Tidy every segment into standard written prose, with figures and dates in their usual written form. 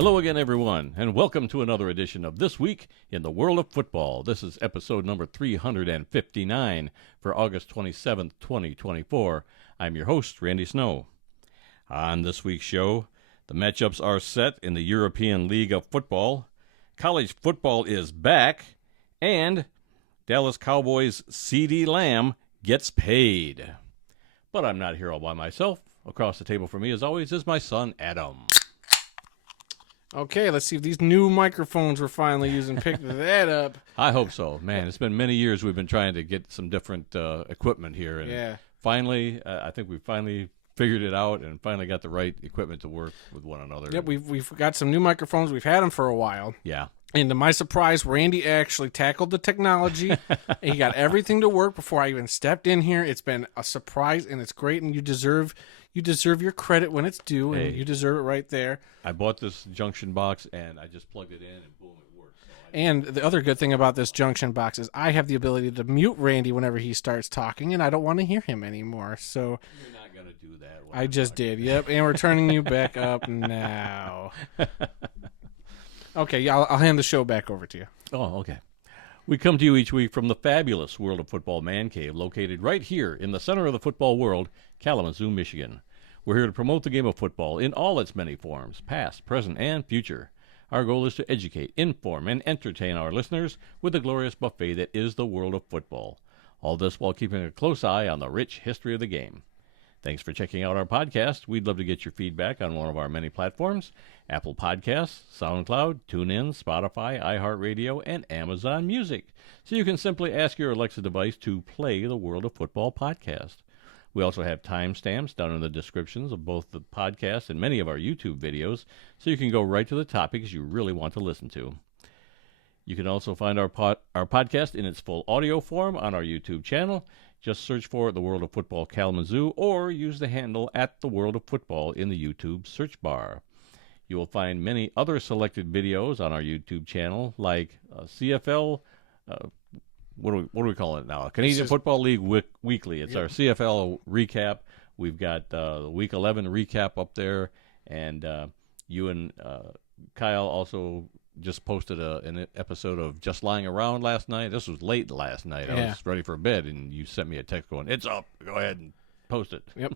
Hello again, everyone, and welcome to another edition of This Week in the World of Football. This is episode number 359 for August 27th, 2024. I'm your host, Randy Snow. On this week's show, the matchups are set in the European League of Football, college football is back, and Dallas Cowboys' CeeDee Lamb gets paid. But I'm not here all by myself. Across the table from me, as always, is my son, Adam. Okay, let's see if these new microphones we're finally using picked that up. I hope so. Man, it's been many years we've been trying to get some different equipment here. And finally, I think we finally figured it out and finally got the right equipment to work with one another. Yep, we've got some new microphones. We've had them for a while. Yeah. And to my surprise, Randy actually tackled the technology. He got everything to work before I even stepped in here. It's been a surprise, and it's great, and you deserve your credit when it's due, and you deserve it right there. I bought this junction box, and I just plugged it in, and boom, it works. And the other good thing about this junction box is I have the ability to mute Randy whenever he starts talking, and I don't want to hear him anymore. So you're not going to do that. I just did. Yep, and we're turning you back up now. Okay, I'll hand the show back over to you. Oh, okay. We come to you each week from the fabulous World of Football Man Cave, located right here in the center of the football world, Kalamazoo, Michigan. We're here to promote the game of football in all its many forms, past, present, and future. Our goal is to educate, inform, and entertain our listeners with the glorious buffet that is the world of football. All this while keeping a close eye on the rich history of the game. Thanks for checking out our podcast. We'd love to get your feedback on one of our many platforms: Apple Podcasts, SoundCloud, TuneIn, Spotify, iHeartRadio, and Amazon Music. So you can simply ask your Alexa device to play the World of Football podcast. We also have timestamps down in the descriptions of both the podcast and many of our YouTube videos, so you can go right to the topics you really want to listen to. You can also find our podcast in its full audio form on our YouTube channel. Just search for The World of Football Kalamazoo or use the handle @The World of Football in the YouTube search bar. You will find many other selected videos on our YouTube channel, like CFL, what do we call it now? Canadian Football League Weekly. It's our CFL recap. We've got the Week 11 recap up there, and you and Kyle also just posted an episode of Just Lying Around last night. This was late last night. I was ready for bed, and you sent me a text going, "It's up. Go ahead and post it." Yep.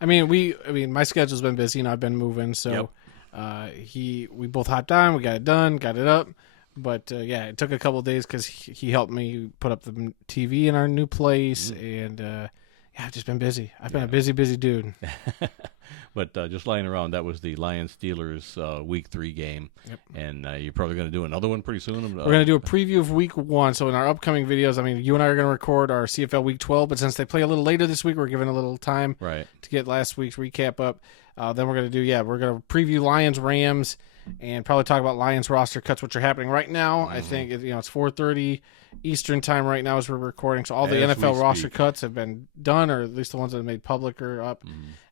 I mean, my schedule's been busy, and I've been moving, so we both hopped on. We got it done, got it up. But, it took a couple of days because he helped me put up the TV in our new place, and, I've just been busy. I've been a busy dude. But Just Lying Around, that was the Lions-Steelers Week 3 game. Yep. And you're probably going to do another one pretty soon? We're going to do a preview of Week 1. So in our upcoming videos, I mean, you and I are going to record our CFL Week 12, but since they play a little later this week, we're giving a little time to get last week's recap up. Then we're going to we're going to preview Lions-Rams and probably talk about Lions roster cuts, which are happening right now. I think it's 4:30 Eastern time right now as we're recording. So all the NFL roster cuts have been done, or at least the ones that are made public are up.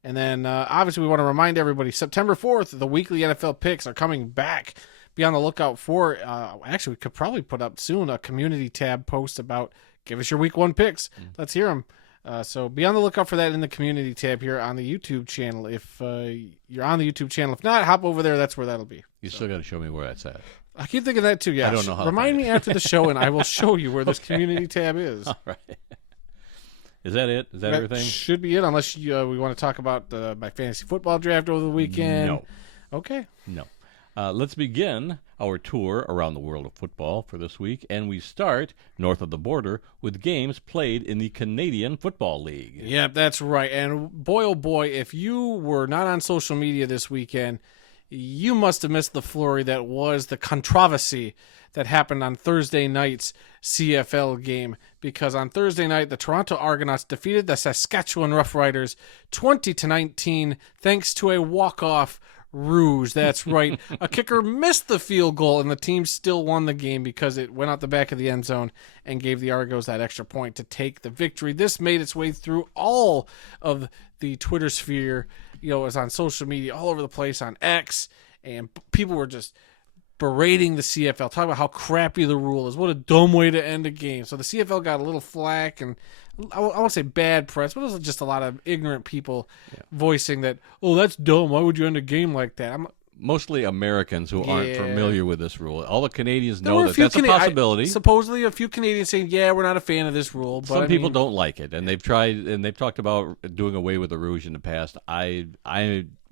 And then obviously we want to remind everybody, September 4th, the weekly NFL picks are coming back. Be on the lookout for, actually we could probably put up soon a community tab post about give us your week 1 picks. Let's hear them. So be on the lookout for that in the community tab here on the YouTube channel. If you're on the YouTube channel, if not, hop over there. That's where that'll be. You still got to show me where that's at. I keep thinking that too. Yeah, I don't know how. Remind me after the show, and I will show you where this community tab is. All right. Is that it? Is that everything? Should be it, unless we want to talk about my fantasy football draft over the weekend. No. Okay. No. Let's begin our tour around the world of football for this week, and we start north of the border with games played in the Canadian Football League. Yeah, that's right. And boy, oh boy, if you were not on social media this weekend, you must have missed the flurry that was the controversy that happened on Thursday night's CFL game. Because on Thursday night, the Toronto Argonauts defeated the Saskatchewan Roughriders 20-19 thanks to a walk-off ruse. That's right. A kicker missed the field goal, and the team still won the game because it went out the back of the end zone and gave the Argos that extra point to take the victory. This made its way through all of the Twitter sphere. It was on social media all over the place, on X, and people were just berating the CFL, talking about how crappy the rule is. What a dumb way to end a game. So the CFL got a little flack, and I won't say bad press, but it was just a lot of ignorant people voicing that, oh, that's dumb. Why would you end a game like that? mostly Americans who aren't familiar with this rule. All the Canadians There know were that that's a possibility. Supposedly, a few Canadians saying, "Yeah, we're not a fan of this rule." But Some people don't like it, and they've tried and they've talked about doing away with the rouge in the past. I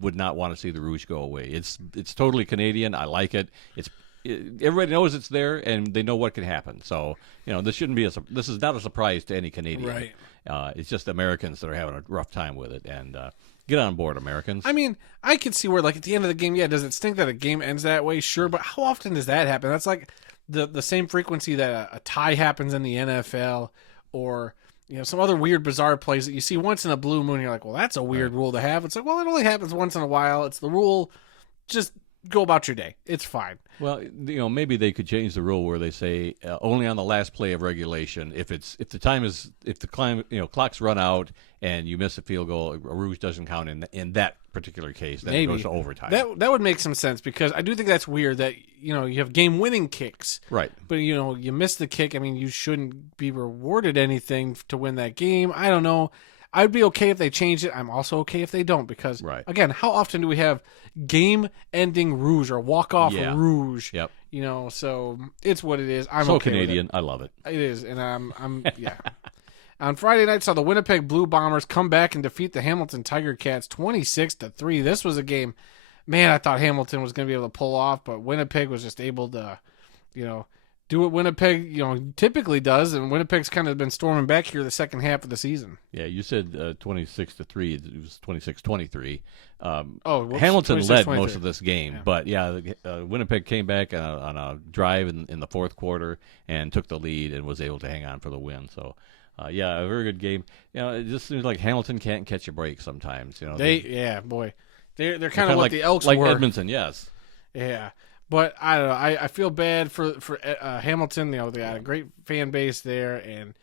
would not want to see the rouge go away. It's totally Canadian. I like it. Everybody knows it's there, and they know what can happen. So this is not a surprise to any Canadian. Right. It's just Americans that are having a rough time with it, and get on board, Americans. I mean, I could see where, like, at the end of the game, does it stink that a game ends that way? Sure, but how often does that happen? That's like the same frequency that a tie happens in the NFL, or some other weird, bizarre plays that you see once in a blue moon. You're like, well, that's a weird rule to have. It's like, well, it only happens once in a while. It's the rule. Just go about your day. It's fine. Well, maybe they could change the rule where they say only on the last play of regulation. If the clock's run out and you miss a field goal, a rouge doesn't count in that particular case. Then Maybe. it goes to overtime. That would make some sense, because I do think that's weird that you have game-winning kicks, right? But you miss the kick. I mean, you shouldn't be rewarded anything to win that game. I don't know. I'd be okay if they changed it. I'm also okay if they don't, because, again, how often do we have game-ending rouge or walk-off rouge? Yep. So it's what it is. I'm so okay Canadian. with it. I love it. It is, and I'm yeah. On Friday night, saw the Winnipeg Blue Bombers come back and defeat the Hamilton Tiger Cats 26-3. This was a game, man, I thought Hamilton was going to be able to pull off, but Winnipeg was just able to, do what Winnipeg, typically does, and Winnipeg's kind of been storming back here the second half of the season. Yeah, you said 26-3. It was 26-23. Whoops, Hamilton 26-23. led most of this game, but Winnipeg came back on a drive in the fourth quarter and took the lead and was able to hang on for the win. So, a very good game. It just seems like Hamilton can't catch a break sometimes. They're kind of what the Elks like were. Like Edmonton, yes. Yeah. But I don't know. I feel bad for Hamilton. They got a great fan base there, and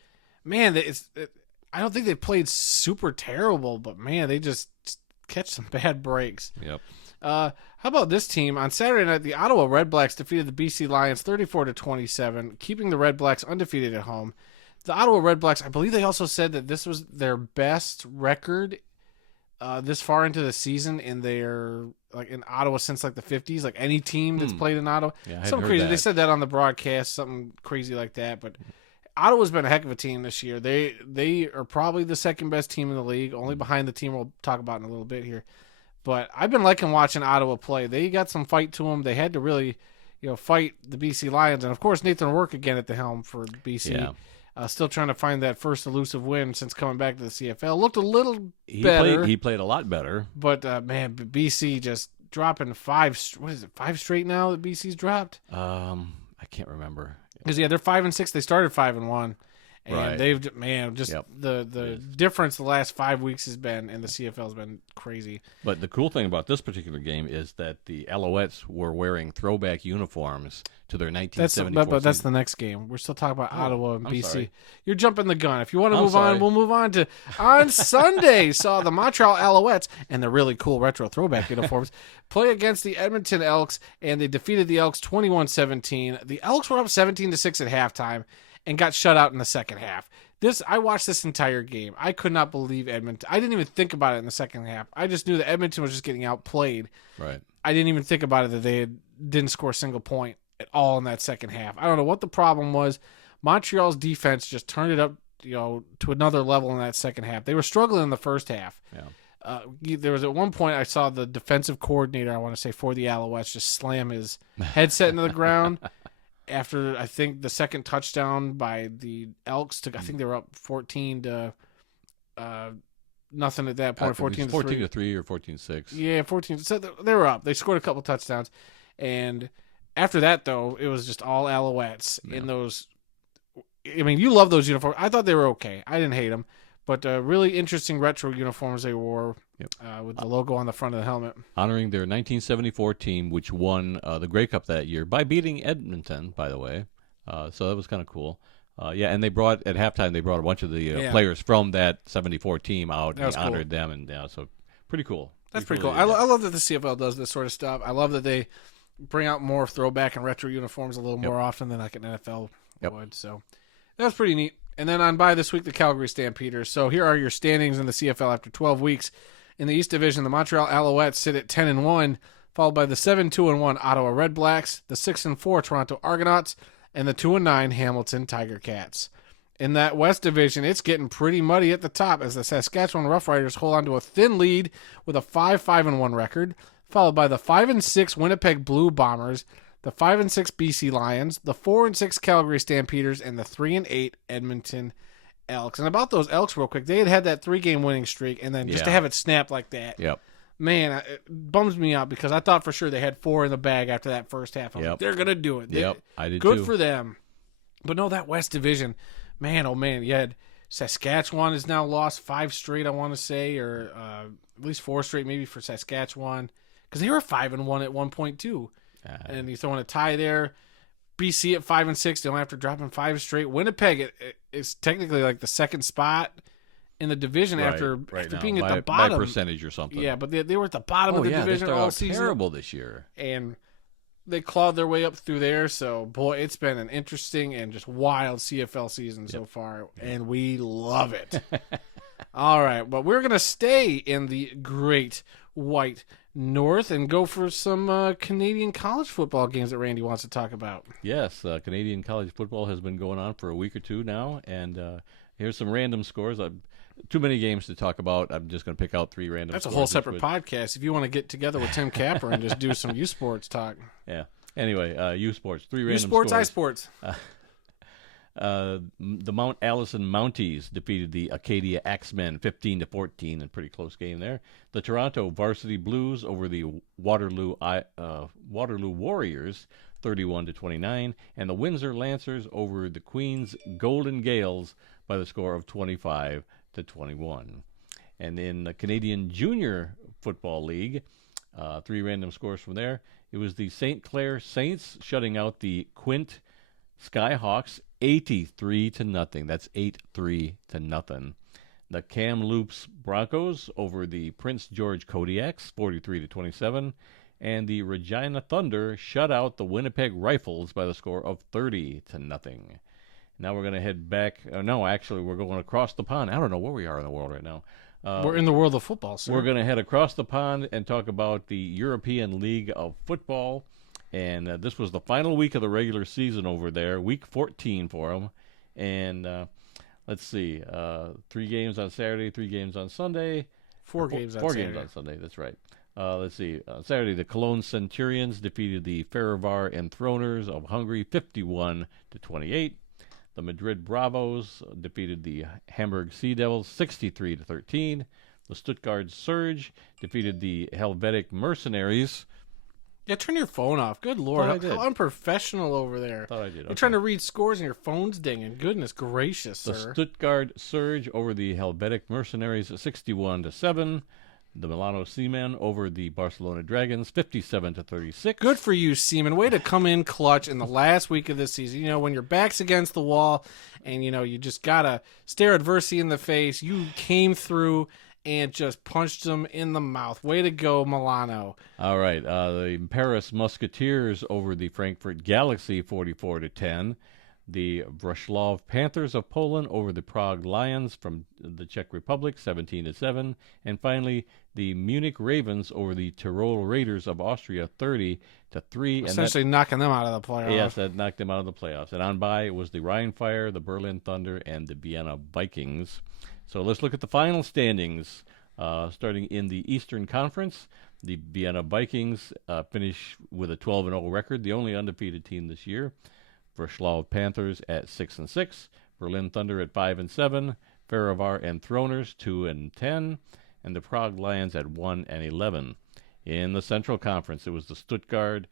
man, I don't think they played super terrible, but man, they just catch some bad breaks. Yep. How about this team on Saturday night? The Ottawa Red Blacks defeated the BC Lions 34-27, keeping the Red Blacks undefeated at home. The Ottawa Red Blacks, I believe they also said that this was their best record this far into the season in Ottawa since the 50s, like any team that's played in Ottawa. Yeah, something crazy. They said that on the broadcast, something crazy like that. But Ottawa's been a heck of a team this year. They are probably the second best team in the league, only behind the team we'll talk about in a little bit here. But I've been liking watching Ottawa play. They got some fight to them. They had to really, fight the BC Lions, and of course Nathan Rourke again at the helm for BC. Yeah. Still trying to find that first elusive win since coming back to the CFL. Looked a little better. He played a lot better. But, man, BC just dropping five straight now that BC's dropped? I can't remember. Because, they're 5-6. They started 5-1. And they've, the difference the last 5 weeks has been, and the CFL has been crazy. But the cool thing about this particular game is that the Alouettes were wearing throwback uniforms to their 1974 But that's the next game. We're still talking about Ottawa and BC. Sorry. You're jumping the gun. If you want to move on, we'll move on to on Sunday. Saw the Montreal Alouettes and the really cool retro throwback uniforms play against the Edmonton Elks, and they defeated the Elks 21-17. The Elks were up 17-6 at halftime and got shut out in the second half. I watched this entire game. I could not believe Edmonton. I didn't even think about it in the second half. I just knew that Edmonton was just getting outplayed. Right. I didn't even think about it that they didn't score a single point at all in that second half. I don't know what the problem was. Montreal's defense just turned it up, to another level in that second half. They were struggling in the first half. Yeah. There was at one point I saw the defensive coordinator, I want to say for the Alouettes, just slam his headset into the ground. After, I think, the second touchdown by the Elks, I think they were up 14 to nothing at that point. 14 to 3 or 14-6. Yeah, 14. So they were up. They scored a couple touchdowns. And after that, though, it was just all Alouettes in those. I mean, you love those uniforms. I thought they were okay. I didn't hate them. But really interesting retro uniforms they wore with the logo on the front of the helmet. Honoring their 1974 team, which won the Grey Cup that year by beating Edmonton, by the way. So that was kind of cool. And they brought, at halftime, a bunch of the players from that 74 team out and honored them. And so pretty cool. That's pretty cool. I love that the CFL does this sort of stuff. I love that they bring out more throwback and retro uniforms a little more often than like an NFL would. So that was pretty neat. And then on by this week, the Calgary Stampeders. So here are your standings in the CFL after 12 weeks. In the East Division, the Montreal Alouettes sit at 10-1, followed by the 7-2-1 Ottawa Red Blacks, the 6-4 Toronto Argonauts, and the 2-9 Hamilton Tiger Cats. In that West Division, it's getting pretty muddy at the top as the Saskatchewan Roughriders hold on to a thin lead with a 5-5-1 record, followed by the 5-6 Winnipeg Blue Bombers, the 5-6 BC Lions, the 4-6 Calgary Stampeders, and the 3-8 Edmonton Elks. And about those Elks real quick, they had that 3-game winning streak, and then just to have it snap like that, man, it bums me out because I thought for sure they had 4 in the bag after that first half. I was like, they're going to do it. I did Good too. for them. But no, that West Division, man, oh man, you had Saskatchewan has now lost 5 straight, I want to say, or at least 4 straight maybe for Saskatchewan, because they were 5-1 at one point too. And you throw in a tie there. BC at 5-6, they only after dropping 5 straight. Winnipeg is technically like the second spot in the division after being at the bottom by percentage or something. Yeah, but they were at the bottom of the division all season. Terrible this year, and they clawed their way up through there. So boy, it's been an interesting and just wild CFL season so far, and we love it. All right, but we're gonna stay in the Great White North and go for some Canadian college football games that Randy wants to talk about. Yes, Canadian college football has been going on for a week or two now, and here's some random scores. Too many games to talk about. I'm just going to pick out 3 random scores. That's a whole separate podcast if you want to get together with Tim Capper and just do some USPORTS talk. Yeah. Anyway, USPORTS, 3 random USPORTS, scores. iSports. The Mount Allison Mounties defeated the Acadia Axemen 15-14, a pretty close game there. The Toronto Varsity Blues over the Waterloo Warriors 31-29, and the Windsor Lancers over the Queens Golden Gales by the score of 25-21. And in the Canadian Junior Football League, 3 random scores from there. It was the St. Clair Saints shutting out the Quint Skyhawks 83-0. That's 8-3-0. The Kamloops Broncos over the Prince George Kodiaks 43-27, and the Regina Thunder shut out the Winnipeg Rifles by the score of 30-0. Now we're going to head back. We're going across the pond. I don't know where we are in the world right now. We're in the world of football, sir. We're going to head across the pond and talk about the European League of Football. And this was the final week of the regular season over there, week 14 for them. And let's see, 3 games on Saturday, 3 games on Sunday. 4 games on 4 Saturday. games on Sunday, that's right. Let's see, Saturday, the Cologne Centurions defeated the Ferivar Enthroners of Hungary 51-28. The Madrid Bravos defeated the Hamburg Sea Devils 63-13. The Stuttgart Surge defeated the Helvetic Mercenaries. Yeah, turn your phone off. Good Lord. I did. How unprofessional over there. Thought I did. You're trying to read scores and your phone's dinging. Goodness gracious, The sir. Stuttgart Surge over the Helvetic Mercenaries 61-7. The Milano Seamen over the Barcelona Dragons 57-36. Good for you, Seaman. Way to come in clutch in the last week of this season. You know, when your back's against the wall and, you know, you just got to stare adversity in the face, you came through and just punched them in the mouth. Way to go, Milano. All right. The Paris Musketeers over the Frankfurt Galaxy 44-10. The Wrocław Panthers of Poland over the Prague Lions from the Czech Republic 17-7. And finally, the Munich Ravens over the Tyrol Raiders of Austria 30-3. Essentially knocking them out of the playoffs. Yes, that knocked them out of the playoffs. And on by it was the Rhine Fire, the Berlin Thunder, and the Vienna Vikings. So let's look at the final standings. Starting in the Eastern Conference, the Vienna Vikings finish with a 12-0 record, the only undefeated team this year. Wrocław Panthers at 6-6, Berlin Thunder at 5-7, Ferivar Enthroners 2-10, and the Prague Lions at 1-11. In the Central Conference, it was the Stuttgart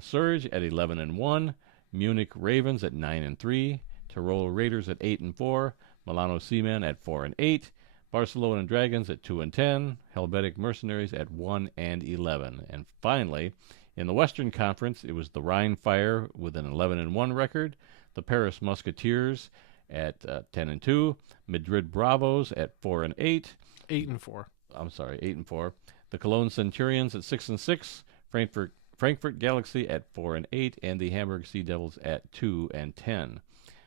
Surge at 11-1, Munich Ravens at 9-3, Tyrol Raiders at 8-4, Milano Seamen at 4-8, Barcelona Dragons at 2-10, Helvetic Mercenaries at 1-11, and finally, in the Western Conference, it was the Rhine Fire with an 11-1 record, the Paris Musketeers at 10-2, Madrid Bravos at 4-8, 8-4. I'm sorry, 8-4. The Cologne Centurions at 6-6, Frankfurt Galaxy at 4-8, and the Hamburg Sea Devils at 2-10.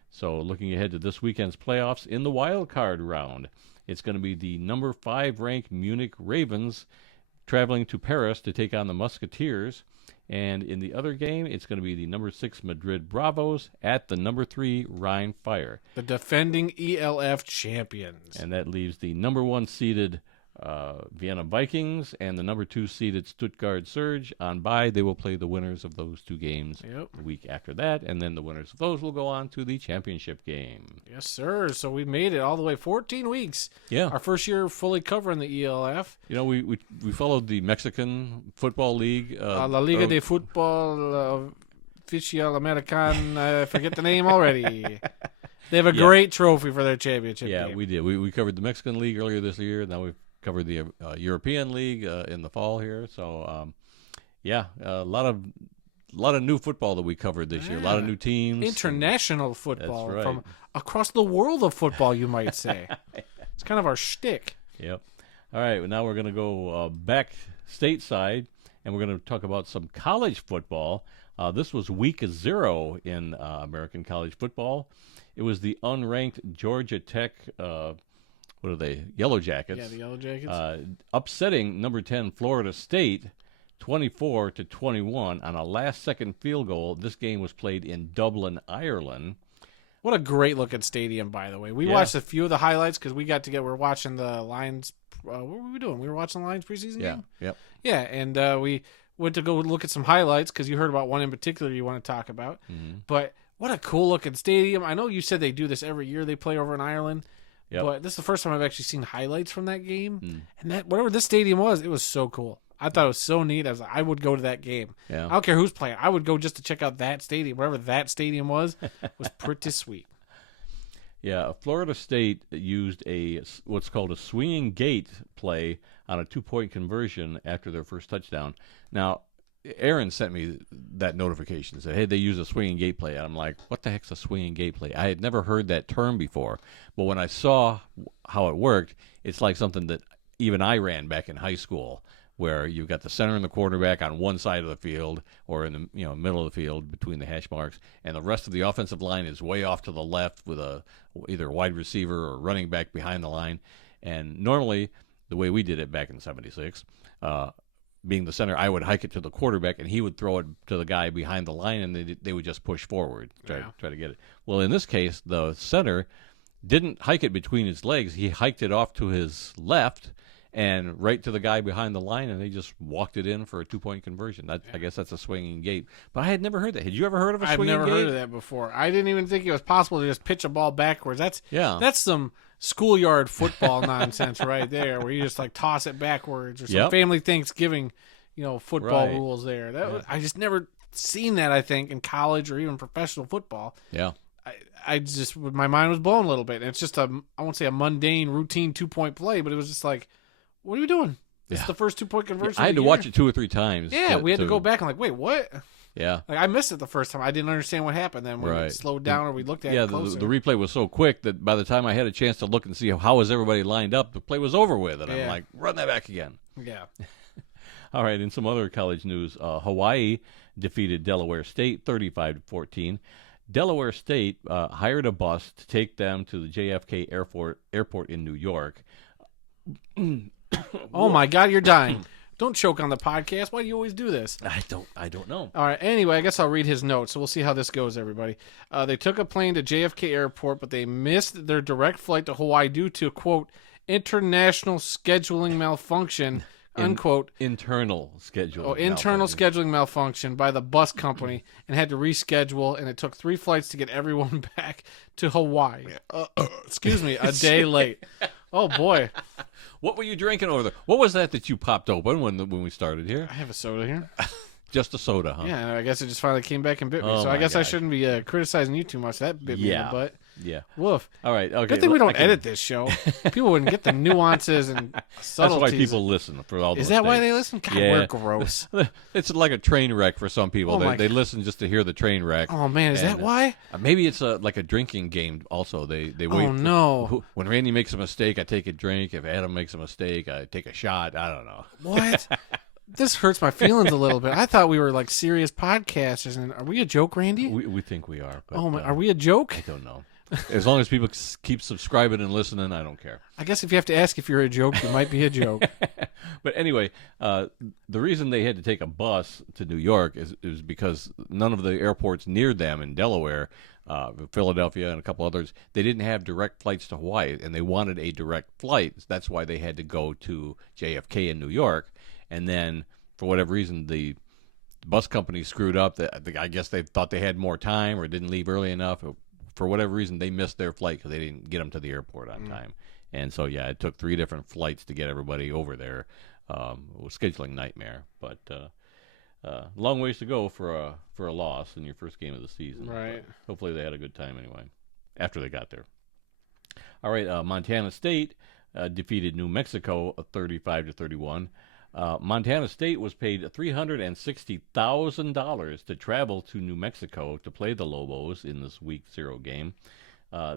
So looking ahead to this weekend's playoffs in the wild card round, it's going to be the number 5 ranked Munich Ravens traveling to Paris to take on the Musketeers. And in the other game, it's going to be the number 6 Madrid Bravos at the number 3 Rhine Fire. The defending ELF champions. And that leaves the number 1 seeded Vienna Vikings and the number 2 seeded Stuttgart Surge on bye. They will play the winners of those 2 games the week after that, and then the winners of those will go on to the championship game. Yes, sir. So we made it all the way 14 weeks. Yeah. Our first year fully covering the ELF. You know, we followed the Mexican Football League. La Liga de Football Oficial American. I forget the name already. They have a great trophy for their championship game. Yeah, we did. We covered the Mexican League earlier this year. Now we've covered the European League in the fall here. So, a lot of new football that we covered this year. A lot of new teams. International football right. from across the world of football, you might say. It's kind of our shtick. Yep. All right, well, now we're going to go back stateside, and we're going to talk about some college football. This was week 0 in American college football. It was the unranked Georgia Tech what are they? Yellow Jackets. Yeah, the Yellow Jackets. Upsetting number 10 Florida State 24-21 on a last-second field goal. This game was played in Dublin, Ireland. What a great-looking stadium, by the way. We watched a few of the highlights because we got together. We were watching the Lions. What were we doing? We were watching the Lions preseason game? Yep. Yeah, and we went to go look at some highlights because you heard about one in particular you want to talk about. Mm-hmm. But what a cool-looking stadium. I know you said they do this every year. They play over in Ireland. Yep. But this is the first time I've actually seen highlights from that game. And that whatever this stadium was, it was so cool. I thought it was so neat. I would go to that game. Yeah. I don't care who's playing. I would go just to check out that stadium. Whatever that stadium was pretty sweet. Yeah, Florida State used what's called a swinging gate play on a 2-point conversion after their first touchdown. Now, Aaron sent me that notification and said, hey, they use a swinging gate play. And I'm like, what the heck's a swinging gate play? I had never heard that term before. But when I saw how it worked, it's like something that even I ran back in high school, where you've got the center and the quarterback on one side of the field or in the middle of the field between the hash marks, and the rest of the offensive line is way off to the left with either a wide receiver or running back behind the line. And normally, the way we did it back in '76, being the center, I would hike it to the quarterback, and he would throw it to the guy behind the line, and they would just push forward, try to get it. Well, in this case, the center didn't hike it between his legs. He hiked it off to his left and right to the guy behind the line, and they just walked it in for a 2-point conversion. I guess that's a swinging gate. But I had never heard that. Had you ever heard of a swinging gate? I've never heard of that before. I didn't even think it was possible to just pitch a ball backwards. That's some schoolyard football nonsense right there, where you just like toss it backwards, or some family Thanksgiving, football rules there. I just never seen that, I think, in college or even professional football. Yeah. I just, my mind was blown a little bit. And it's just I won't say a mundane, routine 2-point play, but it was just like, what are we doing? It's the first 2-point conversion. Yeah, I had to watch it 2 or 3 times. Yeah, we had to go back and like, wait, what? Yeah. Like, I missed it the first time. I didn't understand what happened. Then when it slowed down or we looked at it closer. The replay was so quick that by the time I had a chance to look and see how was everybody lined up, the play was over with. And I'm like, run that back again. Yeah. All right, in some other college news, Hawaii defeated Delaware State 35-14. Delaware State hired a bus to take them to the JFK Airport in New York. Oh my God, you're dying. Don't choke on the podcast. Why do you always do this? I don't know. All right. Anyway, I guess I'll read his notes. So we'll see how this goes, everybody. They took a plane to JFK Airport, but they missed their direct flight to Hawaii due to, quote, international scheduling malfunction, unquote. Internal scheduling. Internal scheduling malfunction by the bus company, and had to reschedule, and it took 3 flights to get everyone back to Hawaii. Excuse me, a day late. Oh, boy. What were you drinking over there? What was that you popped open when we started here? I have a soda here. Just a soda, huh? Yeah, I guess it just finally came back and bit me. Oh, so I guess I gosh. shouldn't be criticizing you too much. That bit me in the butt. Yeah. Woof. All right. Okay. Good thing we don't edit this show. People wouldn't get the nuances and subtleties. That's why people listen for all the Is that why they mistakes. listen? God, we're gross. It's like a train wreck for some people. Oh, They listen just to hear the train wreck. Oh, man, is that why? Maybe it's like a drinking game also. They wait. Oh, no. When Randy makes a mistake, I take a drink. If Adam makes a mistake, I take a shot. I don't know. What? This hurts my feelings a little bit. I thought we were like serious podcasters. And are we a joke, Randy? We think we are. But, Oh, my, are we a joke? I don't know. As long as people keep subscribing and listening, I don't care. I guess if you have to ask if you're a joke, you might be a joke. But anyway, the reason they had to take a bus to New York is because none of the airports near them in Delaware, Philadelphia, and a couple others, they didn't have direct flights to Hawaii, and they wanted a direct flight. That's why they had to go to JFK in New York, and then for whatever reason, the bus company screwed up. I guess they thought they had more time or didn't leave early enough. For whatever reason, they missed their flight because they didn't get them to the airport on time. And so, yeah, it took 3 different flights to get everybody over there. It was a scheduling nightmare, but long ways to go for a loss in your first game of the season. Right. But hopefully they had a good time anyway after they got there. All right, Montana State defeated New Mexico 35-31. Montana State was paid $360,000 to travel to New Mexico to play the Lobos in this Week 0 game.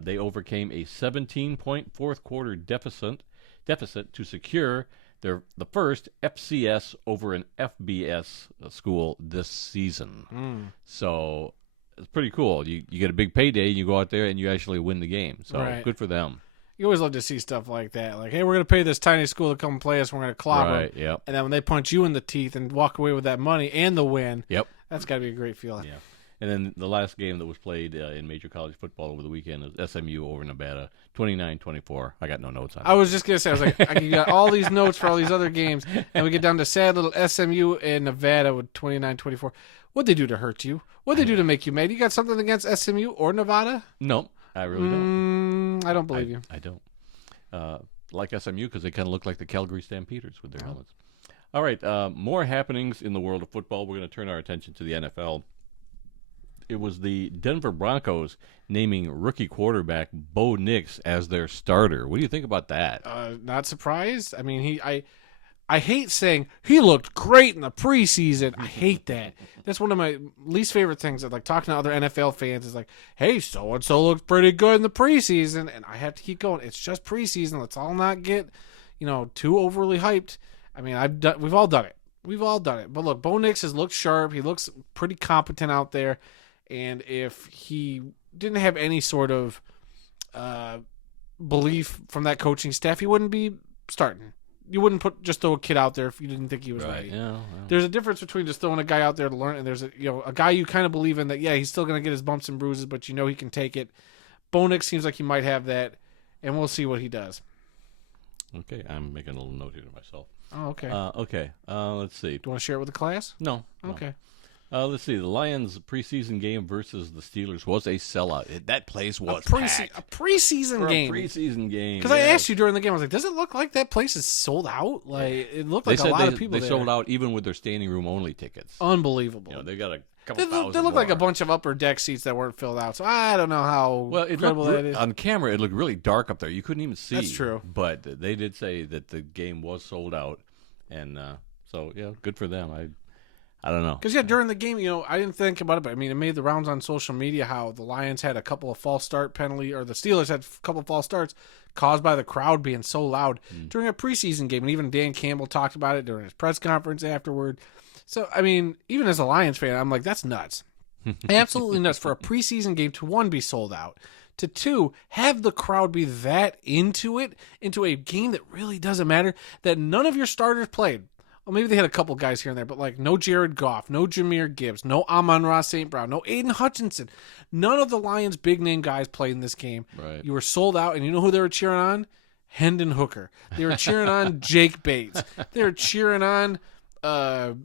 They overcame a 17-point fourth quarter deficit to secure the first FCS over an FBS school this season. So it's pretty cool. You get a big payday, you go out there, and you actually win the game. So good for them. You always love to see stuff like that. Like, hey, we're going to pay this tiny school to come play us. We're going to clobber them. Right, yep. And then when they punch you in the teeth and walk away with that money and the win, that's got to be a great feeling. Yeah. And then the last game that was played in major college football over the weekend is SMU over Nevada, 29-24. I got no notes on it. I was just going to say, I was like, you got all these notes for all these other games, and we get down to sad little SMU and Nevada with 29-24. What'd they do to hurt you? What'd they do to make you mad? You got something against SMU or Nevada? No, I really don't. I don't believe you. I don't. Like SMU because they kind of look like the Calgary Stampeders with their helmets. All right, more happenings in the world of football. We're going to turn our attention to the NFL. It was the Denver Broncos naming rookie quarterback Bo Nix as their starter. What do you think about that? Not surprised. I mean, I hate saying he looked great in the preseason. I hate that. That's one of my least favorite things. Like talking to other NFL fans is like, hey, so and so looked pretty good in the preseason, and I have to keep going. It's just preseason. Let's all not get, too overly hyped. I mean, we've all done it. We've all done it. But look, Bo Nix has looked sharp. He looks pretty competent out there. And if he didn't have any sort of belief from that coaching staff, he wouldn't be starting. You wouldn't throw a kid out there if you didn't think he was ready. Yeah. There's a difference between just throwing a guy out there to learn, and there's a guy you kind of believe in that, yeah, he's still going to get his bumps and bruises, but he can take it. Bo Nix seems like he might have that, and we'll see what he does. Okay, I'm making a little note here to myself. Oh, okay. Okay, let's see. Do you want to share it with the class? No. Okay. Let's see. The Lions' preseason game versus the Steelers was a sellout. That place was packed. A preseason game. A preseason game. Because I asked you during the game, I was like, does it look like that place is sold out? Like, it looked like a lot of people They sold out even with their standing room only tickets. Unbelievable. They got a couple thousand They look more. like a bunch of upper deck seats that weren't filled out. So I don't know how incredible that is. On camera, it looked really dark up there. You couldn't even see. That's true. But they did say that the game was sold out. And so, good for them. I don't know. Because, during the game, I didn't think about it, but, I mean, it made the rounds on social media how the Lions had a couple of false start penalty, or the Steelers had a couple of false starts caused by the crowd being so loud during a preseason game. And even Dan Campbell talked about it during his press conference afterward. So, I mean, even as a Lions fan, I'm like, that's nuts. Absolutely nuts for a preseason game to, 1, be sold out, to 2, have the crowd be that into it, into a game that really doesn't matter, that none of your starters played. Well, maybe they had a couple guys here and there, but like no Jared Goff, no Jahmyr Gibbs, no Amon-Ra St. Brown, no Aiden Hutchinson. None of the Lions' big-name guys played in this game. Right. You were sold out, and you know who they were cheering on? Hendon Hooker. They were cheering on Jake Bates. They were cheering on, I'm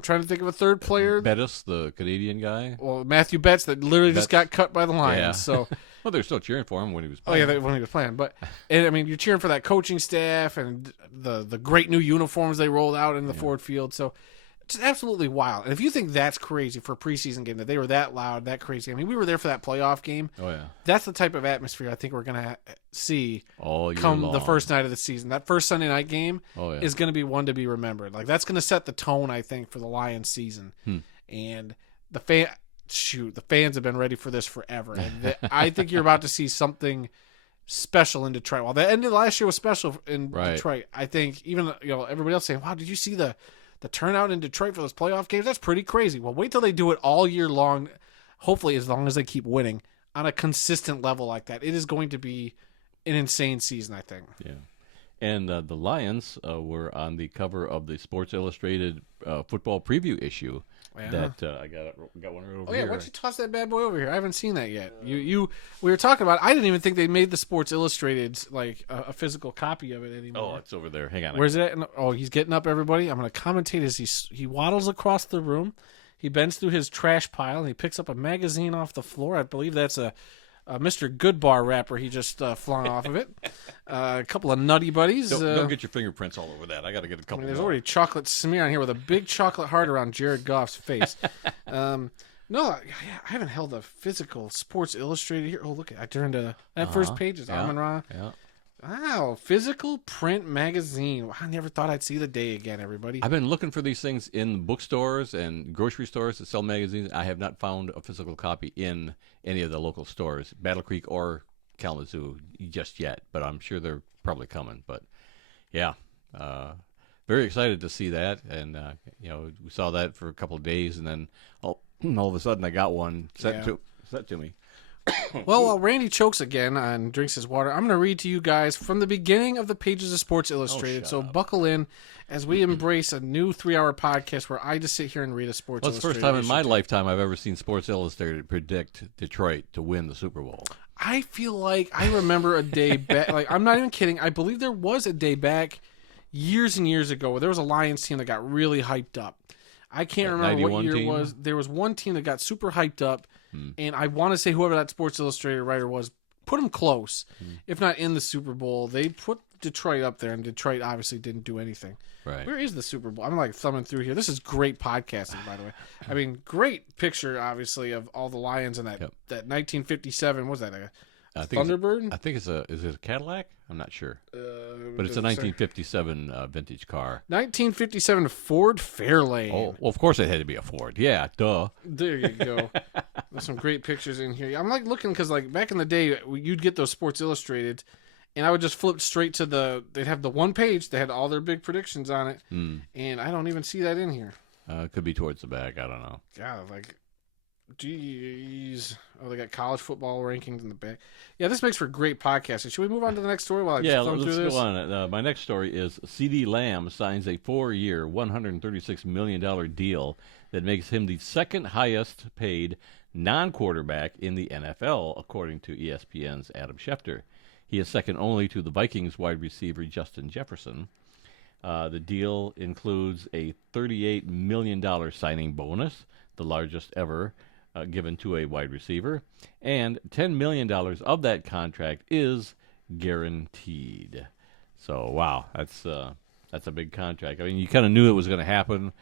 trying to think of a third player. Bettis, the Canadian guy. Well, Matthew Betts, that literally just got cut by the Lions. Yeah. So. Well, they're still cheering for him when he was playing. Oh, yeah, when he was playing. But, and, I mean, you're cheering for that coaching staff and the great new uniforms they rolled out in the Ford Field. So, it's absolutely wild. And if you think that's crazy for a preseason game, that they were that loud, that crazy. I mean, we were there for that playoff game. Oh, yeah. That's the type of atmosphere I think we're going to see all year come long. the first night of the season. That first Sunday night game is going to be one to be remembered. Like, that's going to set the tone, I think, for the Lions season. And the fans have been ready for this forever. And I think you're about to see something special in Detroit. While the end of last year was special in Detroit, I think even everybody else saying, "Wow, did you see the turnout in Detroit for those playoff games? That's pretty crazy." Well, wait till they do it all year long. Hopefully, as long as they keep winning on a consistent level like that, it is going to be an insane season, I think. Yeah. And the Lions were on the cover of the Sports Illustrated football preview issue. Yeah. That I got one right over Oh yeah, here. why don't you toss that bad boy over here? I haven't seen that yet. We were talking about. I didn't even think they made the Sports Illustrated like a physical copy of it anymore. Oh, it's over there. Hang on. Where's it at? Oh, he's getting up, everybody. I'm going to commentate as he waddles across the room. He bends through his trash pile and he picks up a magazine off the floor. I believe that's a Mr. Goodbar wrapper he just flung off of it. A couple of Nutty Buddies. Don't get your fingerprints all over that. I got to get a couple. There's more. already chocolate smear on here with a big chocolate heart around Jared Goff's face. No, I haven't held a physical Sports Illustrated here. Oh, look, I turned to that first page is Amon-Ra. Yeah. Wow, physical print magazine. Wow, I never thought I'd see the day again, everybody. I've been looking for these things in bookstores and grocery stores that sell magazines. I have not found a physical copy in any of the local stores, Battle Creek or Kalamazoo, just yet. But I'm sure they're probably coming. But yeah, very excited to see that. And we saw that for a couple of days, and then all of a sudden I got one sent to me. Well, while Randy chokes again and drinks his water, I'm going to read to you guys from the beginning of the pages of Sports Illustrated. So buckle in as we embrace a new 3-hour podcast where I just sit here and read a Sports Well, it's the Illustrated. first time in my lifetime I've ever seen Sports Illustrated predict Detroit to win the Super Bowl. I feel like I remember a day back. Like, I'm not even kidding. I believe there was a day back years and years ago where there was a Lions team that got really hyped up. I can't remember what year it was. There was one team that got super hyped up. And I want to say whoever that Sports Illustrated writer was put them close, if not in the Super Bowl. They put Detroit up there, and Detroit obviously didn't do anything. Right. Where is the Super Bowl? I'm like thumbing through here. This is great podcasting, by the way. I mean, great picture, obviously, of all the Lions in that 1957. What was that? Thunderbird? I think is it a Cadillac? I'm not sure. But it's a 1957 vintage car. 1957 Ford Fairlane. Oh, well, of course it had to be a Ford. Yeah, duh. There you go. There's some great pictures in here. I'm like looking because like back in the day, you'd get those Sports Illustrated, and I would just flip straight to they'd have the one page. They had all their big predictions on it, and I don't even see that in here. It could be towards the back. I don't know. God, like, geez. Oh, they got college football rankings in the back. Yeah, this makes for great podcasting. Should we move on to the next story while I thumb through this? Let's go on. My next story is CeeDee Lamb signs a 4-year, $136 million deal that makes him the second highest paid non-quarterback in the NFL, according to ESPN's Adam Schefter. He is second only to the Vikings wide receiver Justin Jefferson. The deal includes a $38 million signing bonus, the largest ever given to a wide receiver, and $10 million of that contract is guaranteed. So, wow, that's a big contract. I mean, you kind of knew it was going to happen.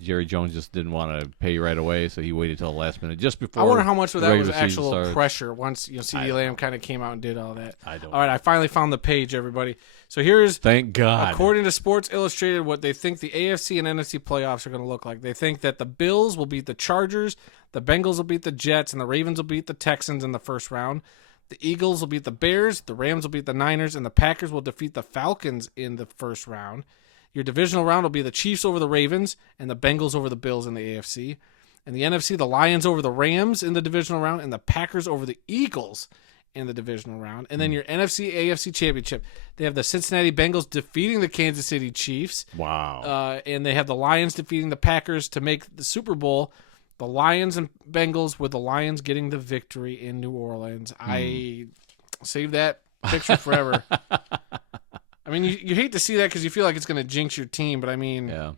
Jerry Jones just didn't want to pay right away, so he waited till the last minute, just before. I wonder how much of that was actual started. Pressure once CeeDee Lamb kind of came out and did all that. I don't. All right, I finally found the page, everybody. So here's, thank God, according to Sports Illustrated, what they think the AFC and NFC playoffs are going to look like. They think that the Bills will beat the Chargers, the Bengals will beat the Jets, and the Ravens will beat the Texans in the first round. The Eagles will beat the Bears, the Rams will beat the Niners, and the Packers will defeat the Falcons in the first round. Your divisional round will be the Chiefs over the Ravens and the Bengals over the Bills in the AFC. In the NFC, the Lions over the Rams in the divisional round and the Packers over the Eagles in the divisional round. And then your NFC AFC championship, they have the Cincinnati Bengals defeating the Kansas City Chiefs. Wow. And they have the Lions defeating the Packers to make the Super Bowl. The Lions and Bengals with the Lions getting the victory in New Orleans. I save that picture forever. I mean, you hate to see that because you feel like it's going to jinx your team, but I mean, yeah.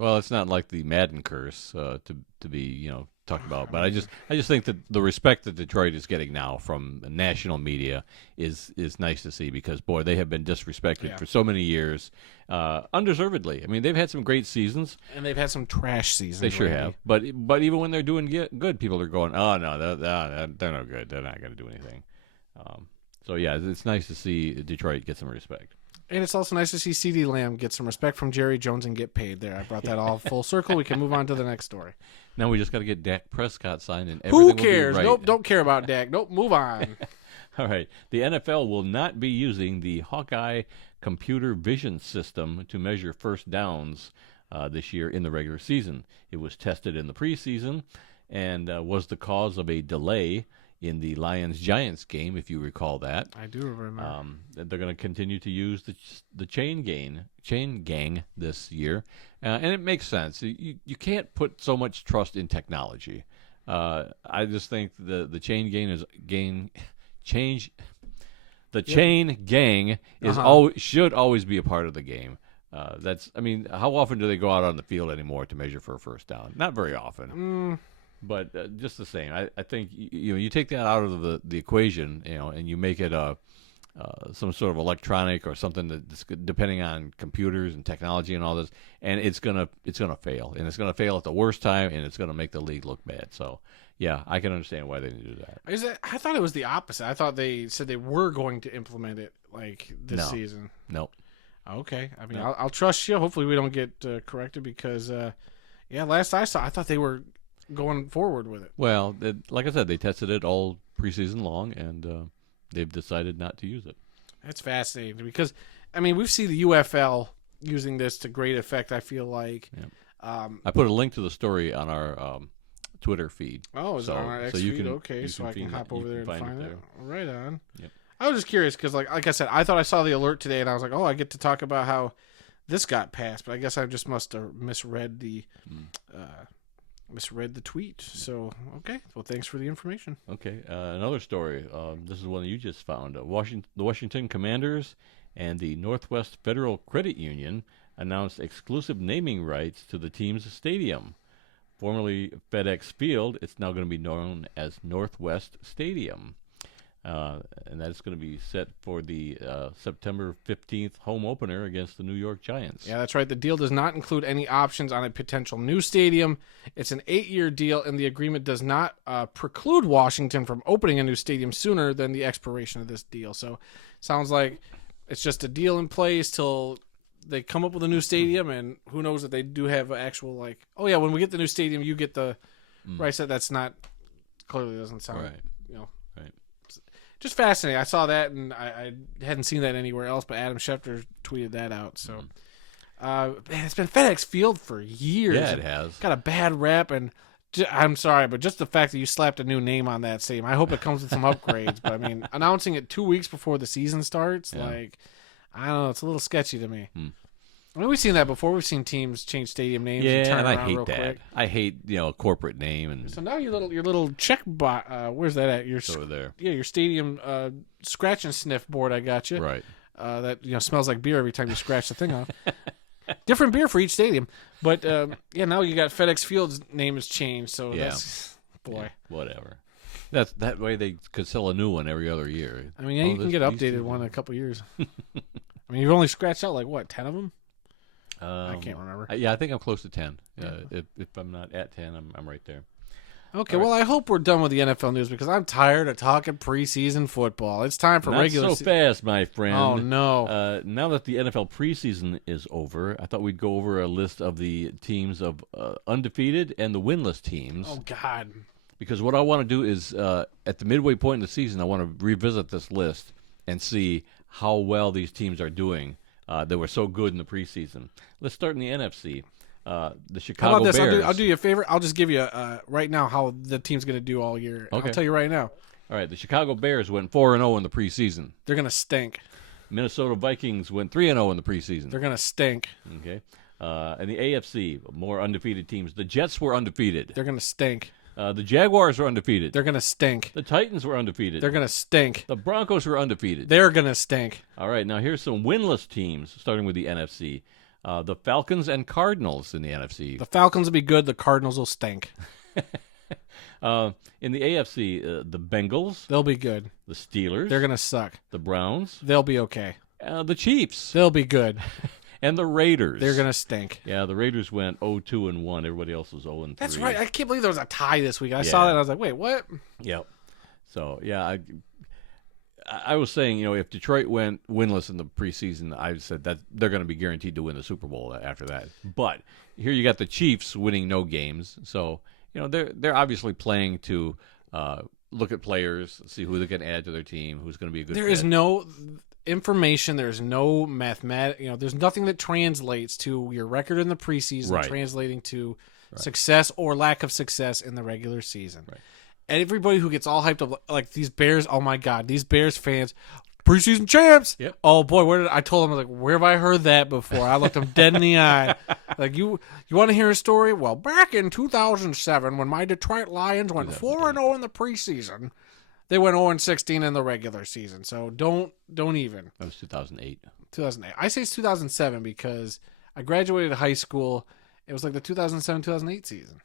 Well, it's not like the Madden curse to be talked about, but I just think that the respect that Detroit is getting now from national media is nice to see because boy, they have been disrespected for so many years, undeservedly. I mean, they've had some great seasons, and they've had some trash seasons. They sure have, but even when they're doing good, people are going, oh no, they're no good. They're not going to do anything. So yeah, it's nice to see Detroit get some respect. And it's also nice to see CeeDee Lamb get some respect from Jerry Jones and get paid there. I brought that all full circle. We can move on to the next story. Now we just got to get Dak Prescott signed and everything Who cares? Will be right. Nope, don't care about Dak. Nope, move on. All right. The NFL will not be using the Hawkeye computer vision system to measure first downs this year in the regular season. It was tested in the preseason and was the cause of a delay in the Lions-Giants game, if you recall that. I do remember. They're going to continue to use the chain gang this year, and it makes sense. You can't put so much trust in technology. I just think the chain gang should always be a part of the game. How often do they go out on the field anymore to measure for a first down? Not very often. But just the same, I think you take that out of the equation, and you make it some sort of electronic or something that's depending on computers and technology and all this, and it's gonna fail, and it's gonna fail at the worst time, and it's gonna make the league look bad. So yeah, I can understand why they need to do that. I thought it was the opposite. I thought they said they were going to implement it this season. Nope. Okay, I'll trust you. Hopefully we don't get corrected because last I saw, I thought they were going forward with it. Well, like I said, they tested it all preseason long, and they've decided not to use it. That's fascinating because, we've seen the UFL using this to great effect, I feel like. Yep. I put a link to the story on our Twitter feed. Oh, is it on our X feed? Okay, so I can hop over there and find it. Right on. Yep. I was just curious because, like I said, I thought I saw the alert today, and I was like, oh, I get to talk about how this got passed, but I guess I just must have misread the tweet. So, okay. Well, thanks for the information. Okay. Another story. This is one you just found. The Washington Commanders and the Northwest Federal Credit Union announced exclusive naming rights to the team's stadium. Formerly FedEx Field, it's now going to be known as Northwest Stadium. And that's going to be set for the September 15th home opener against the New York Giants. Yeah, that's right. The deal does not include any options on a potential new stadium. It's an 8-year deal, and the agreement does not preclude Washington from opening a new stadium sooner than the expiration of this deal. So sounds like it's just a deal in place till they come up with a new stadium, and who knows if they do have an actual, when we get the new stadium, you get the rights. That's not, clearly doesn't sound right. Right. Just fascinating. I saw that, and I hadn't seen that anywhere else, but Adam Schefter tweeted that out. So, it's been FedEx Field for years. Yeah, it has. Got a bad rap, and I'm sorry, but just the fact that you slapped a new name on that stadium, I hope it comes with some upgrades. But, announcing it 2 weeks before the season starts, I don't know, it's a little sketchy to me. We've seen that before. We've seen teams change stadium names and turn I around hate real that. quick. I hate a corporate name, and so now your little check where's that at? It's over there. Yeah, your stadium scratch and sniff board. I got you. Right. That smells like beer every time you scratch the thing off. Different beer for each stadium, but now you got FedEx Field's name has changed. So that's whatever. That way they could sell a new one every other year. You can get an updated one in a couple years. You've only scratched out 10 of them. I can't remember. I think I'm close to 10. If I'm not at 10, I'm right there. Okay, well, I hope we're done with the NFL news because I'm tired of talking preseason football. It's time for regular season. Not so fast, my friend. Oh, no. Now that the NFL preseason is over, I thought we'd go over a list of the teams of undefeated and the winless teams. Oh, God. Because what I want to do is, at the midway point in the season, I want to revisit this list and see how well these teams are doing. They were so good in the preseason. Let's start in the NFC. The Chicago How about this? Bears. I'll do you a favor. I'll just give you right now how the team's going to do all year. Okay. I'll tell you right now. All right. The Chicago Bears went 4-0 in the preseason. They're going to stink. Minnesota Vikings went 3-0 in the preseason. They're going to stink. Okay. And the AFC, more undefeated teams. The Jets were undefeated. They're going to stink. The Jaguars were undefeated. They're going to stink. The Titans were undefeated. They're going to stink. The Broncos were undefeated. They're going to stink. All right, now here's some winless teams, starting with the NFC. The Falcons and Cardinals in the NFC. The Falcons will be good. The Cardinals will stink. In the AFC, the Bengals. They'll be good. The Steelers. They're going to suck. The Browns. They'll be okay. The Chiefs. They'll be good. And the Raiders. They're going to stink. Yeah, the Raiders went 0-2-1. Everybody else was 0-3. That's right. I can't believe there was a tie this week. I saw that and I was like, wait, what? Yep. So, yeah, I was saying, if Detroit went winless in the preseason, I said that they're going to be guaranteed to win the Super Bowl after that. But here you got the Chiefs winning no games. So, they're obviously playing to look at players, see who they can add to their team, who's going to be a good fit. There is no information, there's no there's nothing that translates to your record in the preseason translating to success or lack of success in the regular season. Right. everybody who gets all hyped up, like these Bears, oh my God, these Bears fans, preseason champs. Yep. Oh boy, I told them, where have I heard that before? I looked them dead in the eye. Like, you want to hear a story? Well, back in 2007, when my Detroit Lions went 4-0 in the preseason, they went 0-16 in the regular season. So don't even. That was 2008. 2008. I say it's 2007 because I graduated high school. It was like the 2007-2008 season.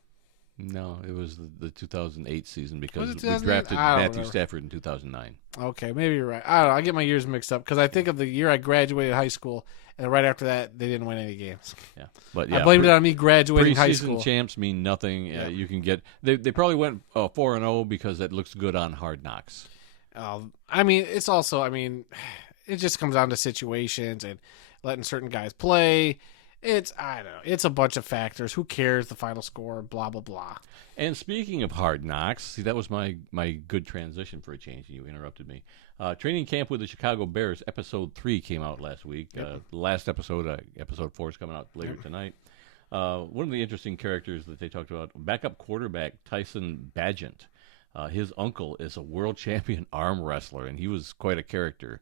No, it was the 2008 season because we 2008? drafted I don't Matthew remember. Stafford in 2009. Okay, maybe you're right. I don't know. I get my years mixed up because I think of the year I graduated high school, and right after that, they didn't win any games. Yeah, but yeah, I blamed it on me graduating high school. Preseason champs mean nothing. Yeah. You can get they probably went 4-0 because that looks good on Hard Knocks. I mean, it's also, it just comes down to situations and letting certain guys play. I don't know. It's a bunch of factors. Who cares? The final score, blah, blah, blah. And speaking of Hard Knocks, see, that was my good transition for a change. You interrupted me. Training Camp with the Chicago Bears, Episode 3 came out last week. Yep. The last episode, Episode 4, is coming out later tonight. One of the interesting characters that they talked about, backup quarterback Tyson Bagent. His uncle is a world champion arm wrestler, and he was quite a character.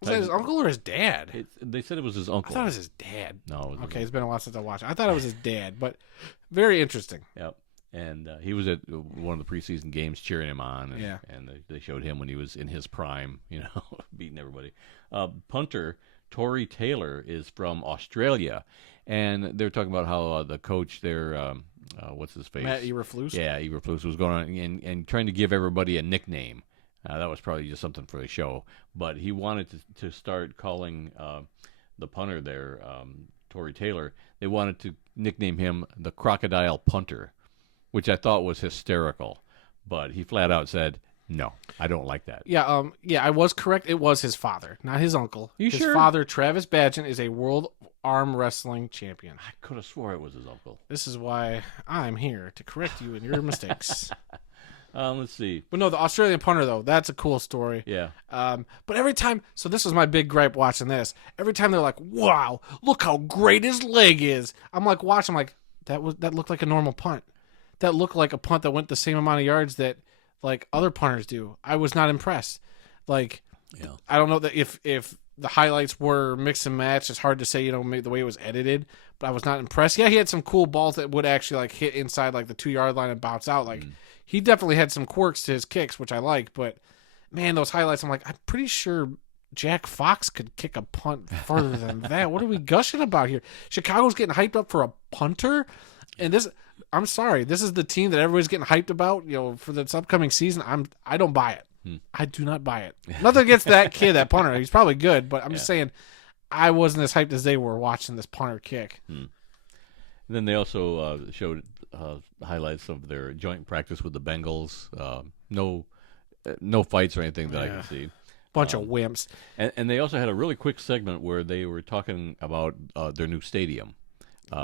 Was that his uncle or his dad? They said it was his uncle. I thought it was his dad. No, it was his Okay, it's been a while since I watched it. I thought it was his dad, but very interesting. Yep. And he was at one of the preseason games cheering him on. And, Yeah. And they showed him when he was in his prime, beating everybody. Punter Tory Taylor is from Australia. And they're talking about how the coach there, what's his face? Matt Eberflus? Yeah, Eberflus was going on and trying to give everybody a nickname. That was probably just something for the show. But he wanted to start calling the punter there, Tory Taylor, they wanted to nickname him the Crocodile Punter, which I thought was hysterical. But he flat out said, no, I don't like that. Yeah, I was correct. It was his father, not his uncle. You his sure? father, Travis Bagent, is a world arm wrestling champion. I could have swore it was his uncle. This is why I'm here to correct you in your mistakes. Let's see. But no, the Australian punter, though, that's a cool story. Yeah. But every time, so this was my big gripe watching this. Every time they're like, wow, look how great his leg is. I'm like, watching, I'm like, that looked like a normal punt. That looked like a punt that went the same amount of yards that, like, other punters do. I was not impressed. Like, Yeah. I don't know that if the highlights were mix and match. It's hard to say, the way it was edited. But I was not impressed. Yeah, he had some cool balls that would actually, like, hit inside, like, the 2-yard line and bounce out. Like, he definitely had some quirks to his kicks, which I like. But, man, those highlights, I'm like, I'm pretty sure Jack Fox could kick a punt further than that. What are we gushing about here? Chicago's getting hyped up for a punter? And this, I'm sorry, this is the team that everybody's getting hyped about, for this upcoming season. I don't buy it. I do not buy it. Nothing against that kid, that punter. He's probably good, but I'm just saying I wasn't as hyped as they were watching this punter kick. Then they also showed highlights of their joint practice with the Bengals. No fights or anything that I can see. Bunch of wimps. And they also had a really quick segment where they were talking about their new stadium.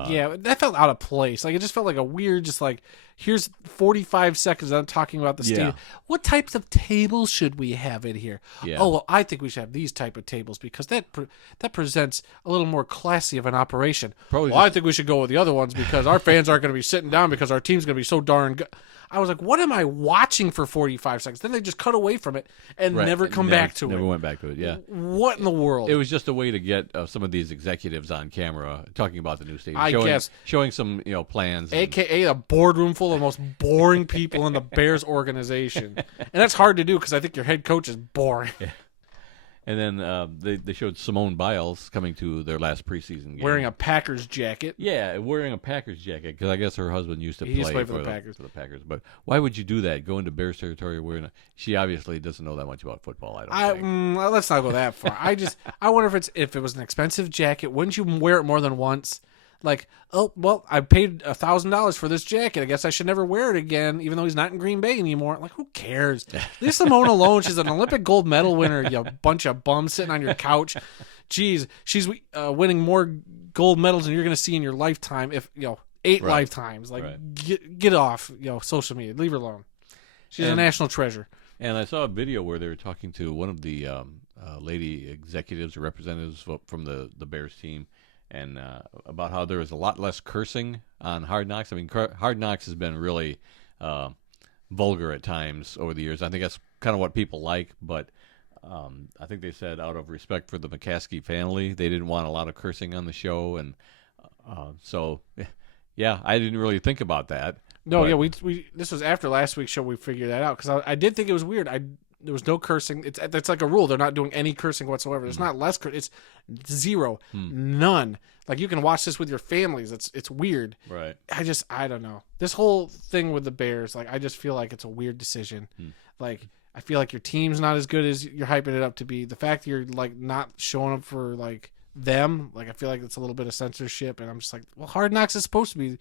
Yeah, that felt out of place. Like, it just felt like a weird, just like, here's 45 seconds of talking about the stadium. Yeah. What types of tables should we have in here? Yeah. Oh, well, I think we should have these type of tables because that presents a little more classy of an operation. Probably I think we should go with the other ones because our fans aren't going to be sitting down because our team's going to be so darn good. I was like, what am I watching for 45 seconds? Then they just cut away from it and never come back to it. Never went back to it, yeah. What in the world? It was just a way to get some of these executives on camera talking about the new stadium. I guess. Showing some plans. AKA a boardroom full of the most boring people in the Bears organization. And that's hard to do because I think your head coach is boring. Yeah. And then they showed Simone Biles coming to their last preseason game. Wearing a Packers jacket. Yeah, wearing a Packers jacket because I guess her husband used to He used play to play for the Packers. But why would you do that? Go into Bears territory wearing she obviously doesn't know that much about football, I don't think. Let's not go that far. I wonder if it was an expensive jacket, wouldn't you wear it more than once? Like, oh, well, I paid $1,000 for this jacket. I guess I should never wear it again, even though he's not in Green Bay anymore. Like, who cares? Leave Simone alone. She's an Olympic gold medal winner, you bunch of bums sitting on your couch. Jeez, she's winning more gold medals than you're going to see in your lifetime, if 8 lifetimes. Like, get off, social media. Leave her alone. She's a national treasure. And I saw a video where they were talking to one of the lady executives or representatives from the Bears team, and about how there is a lot less cursing on Hard Knocks. I mean, Hard Knocks has been really vulgar at times over the years. I think that's kind of what people like, but I think they said out of respect for the McCaskey family, they didn't want a lot of cursing on the show, and so yeah, I didn't really think about that. No, but, yeah, we this was after last week's show. We figured that out because I did think it was weird. There was no cursing. It's like a rule. They're not doing any cursing whatsoever. There's not less cursing. It's zero, none. Like you can watch this with your families. It's weird. Right. I don't know. This whole thing with the Bears, like I just feel like it's a weird decision. Like I feel like your team's not as good as you're hyping it up to be. The fact that you're like not showing up for like them, like I feel like it's a little bit of censorship, and I'm just like, well, Hard Knocks is supposed to be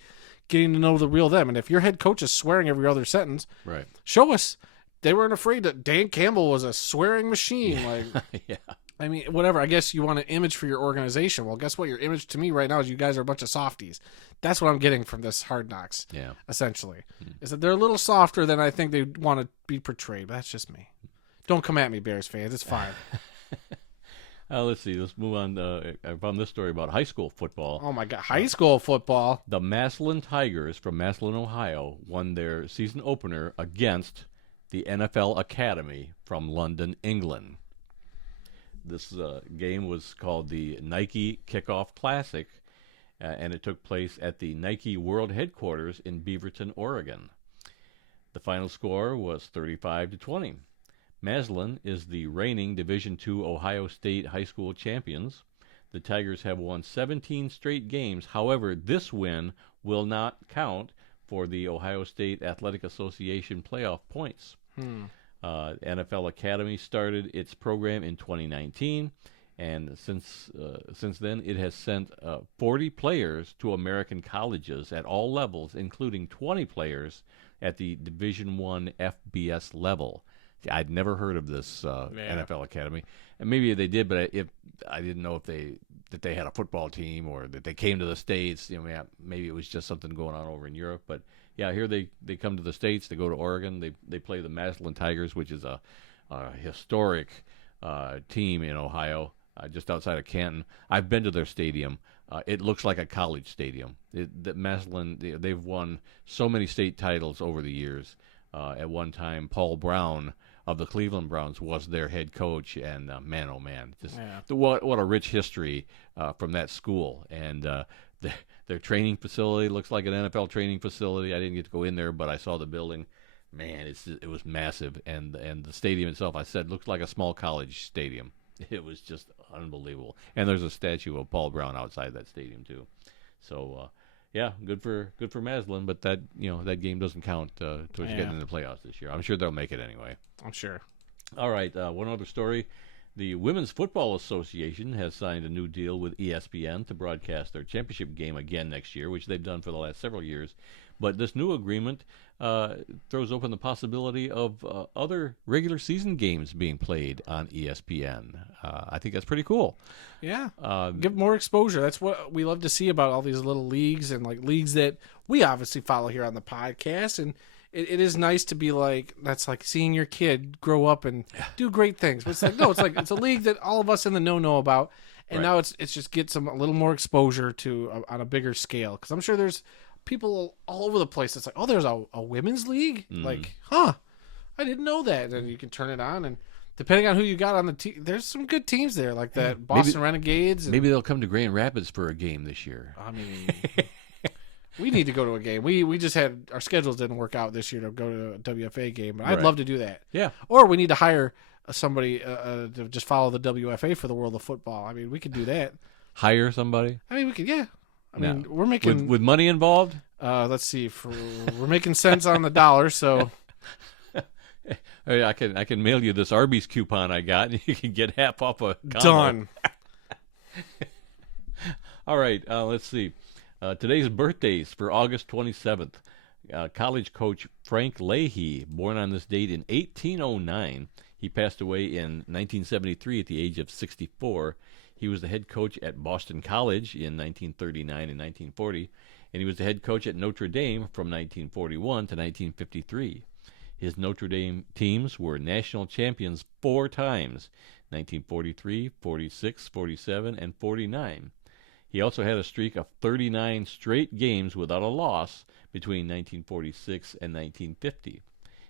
getting to know the real them, and if your head coach is swearing every other sentence, right, show us. They weren't afraid that Dan Campbell was a swearing machine. Like, yeah. I mean, whatever. I guess you want an image for your organization. Well, guess what? Your image to me right now is you guys are a bunch of softies. That's what I'm getting from this Hard Knocks. Yeah. Essentially, is that they're a little softer than I think they want to be portrayed. But that's just me. Don't come at me, Bears fans. It's fine. Let's see. Let's move on. I found this story about high school football. Oh my God, high school football. The Massillon Tigers from Massillon, Ohio, won their season opener against the NFL Academy from London, England. This game was called the Nike Kickoff Classic, and it took place at the Nike World Headquarters in Beaverton, Oregon. The final score was 35-20. Massillon is the reigning Division II Ohio State high school champions. The Tigers have won 17 straight games. However, this win will not count for the Ohio State Athletic Association playoff points. NFL Academy started its program in 2019, and since then it has sent 40 players to American colleges at all levels, including 20 players at the Division I FBS level. I'd never heard of this NFL Academy, and maybe they did, but I didn't know if they had a football team or that they came to the States. You know, maybe it was just something going on over in Europe. But yeah, here they come to the States. They go to Oregon. They play the Massillon Tigers, which is a historic team in Ohio, just outside of Canton. I've been to their stadium. It looks like a college stadium. The Massillon, they've won so many state titles over the years. At one time, Paul Brown of the Cleveland Browns was their head coach, and man, oh man, what a rich history from that school. And their training facility looks like an NFL training facility. I didn't get to go in there, but I saw the building. Man, it was massive, and the stadium itself, I said, looks like a small college stadium. It was just unbelievable. And there's a statue of Paul Brown outside that stadium too. So yeah, good for Massillon, but that game doesn't count towards getting into the playoffs this year. I'm sure they'll make it anyway. I'm sure. All right, one other story. The Women's Football Association has signed a new deal with ESPN to broadcast their championship game again next year, which they've done for the last several years. But this new agreement throws open the possibility of other regular season games being played on ESPN. I think that's pretty cool. Yeah, give more exposure. That's what we love to see about all these little leagues and like leagues that we obviously follow here on the podcast. And it is nice to be like, that's like seeing your kid grow up and do great things. But it's like, no, it's a league that all of us in the know about. And now it's just get a little more exposure to on a bigger scale. Because I'm sure there's people all over the place that's like, oh, there's a women's league? Like, I didn't know that. And then you can turn it on, and depending on who you got on the team, there's some good teams there, like that Boston Renegades. Maybe they'll come to Grand Rapids for a game this year. I mean, we need to go to a game. We just had, our schedules didn't work out this year to go to a WFA game, but I'd love to do that. Yeah. Or we need to hire somebody to just follow the WFA for the world of football. I mean, we could do that. Hire somebody? I mean, we could, yeah. I mean, we're making with money involved. Let's see, we're making cents on the dollar, so I can mail you this Arby's coupon I got, and you can get half off a combo. Done. All right, let's see. Today's birthdays for August 27th. College coach Frank Leahy, born on this date in 1809. He passed away in 1973 at the age of 64. He was the head coach at Boston College in 1939 and 1940, and he was the head coach at Notre Dame from 1941 to 1953. His Notre Dame teams were national champions 4 times, 1943, 46, 47, and 49. He also had a streak of 39 straight games without a loss between 1946 and 1950.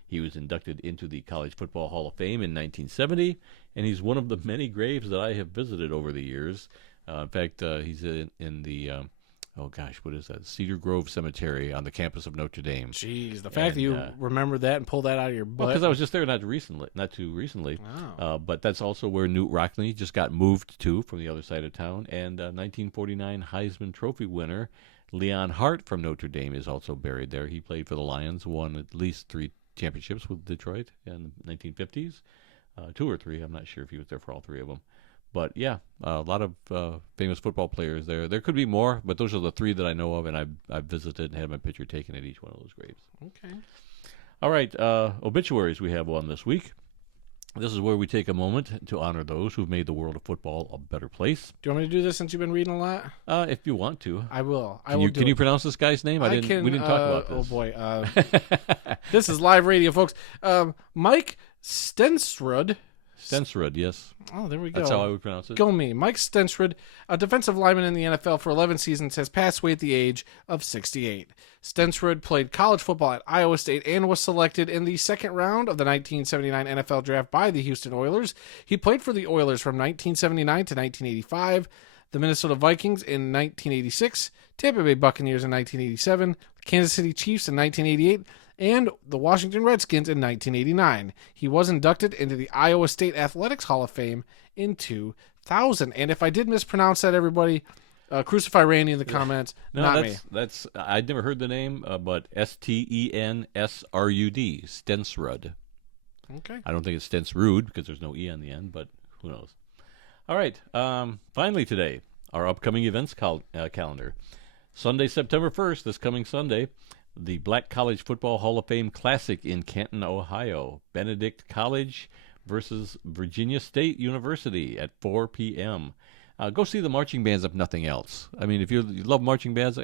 He was inducted into the College Football Hall of Fame in 1970, and he's one of the many graves that I have visited over the years. In fact, he's in the what is that? Cedar Grove Cemetery on the campus of Notre Dame. Jeez, the fact that you remember that and pull that out of your butt. Because I was just there not too recently. Wow. But that's also where Newt Rockney just got moved to from the other side of town. And 1949 Heisman Trophy winner Leon Hart from Notre Dame is also buried there. He played for the Lions, won at least 3 championships with Detroit in the 1950s. 2 or 3, I'm not sure if he was there for all 3 of them. But yeah, a lot of famous football players there. There could be more, but those are the 3 that I know of, and I've visited and had my picture taken at each one of those graves. Okay. All right, obituaries we have one this week. This is where we take a moment to honor those who've made the world of football a better place. Do you want me to do this since you've been reading a lot? If you want to. I will. Can you pronounce this guy's name? We didn't talk about this. Oh boy. This is live radio, folks. Mike Stensrud. Stensrud, yes. Oh, there we go. That's how I would pronounce it. Go me. Mike Stensrud, a defensive lineman in the NFL for 11 seasons, has passed away at the age of 68. Stensrud played college football at Iowa State and was selected in the second round of the 1979 NFL Draft by the Houston Oilers. He played for the Oilers from 1979 to 1985, the Minnesota Vikings in 1986, Tampa Bay Buccaneers in 1987, Kansas City Chiefs in 1988, and the Washington Redskins in 1989. He was inducted into the Iowa State Athletics Hall of Fame in 2000. And if I did mispronounce that, everybody, crucify Randy in the comments. No, not me. I'd never heard the name, but Stensrud, Stensrud. Okay. I don't think it's Stensrud because there's no E on the end, but who knows. All right. Finally today, our upcoming events calendar. Sunday, September 1st, this coming Sunday, the Black College Football Hall of Fame Classic in Canton, Ohio. Benedict College versus Virginia State University at 4 p.m. Go see the marching bands if nothing else. I mean, if you love marching bands,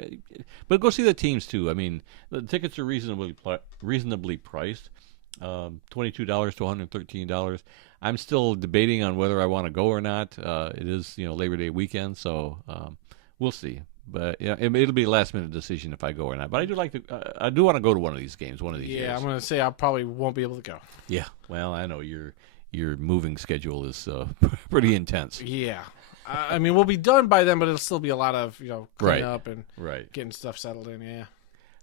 but go see the teams too. I mean, the tickets are reasonably priced, $22 to $113. I'm still debating on whether I want to go or not. It is Labor Day weekend, so we'll see. But yeah, it'll be a last minute decision if I go or not. But I do like to. I do want to go to one of these games one of these years. Yeah, I'm going to say I probably won't be able to go. Yeah, well, I know your moving schedule is pretty intense. Yeah, I mean we'll be done by then, but it'll still be a lot of clean up and getting stuff settled in. Yeah.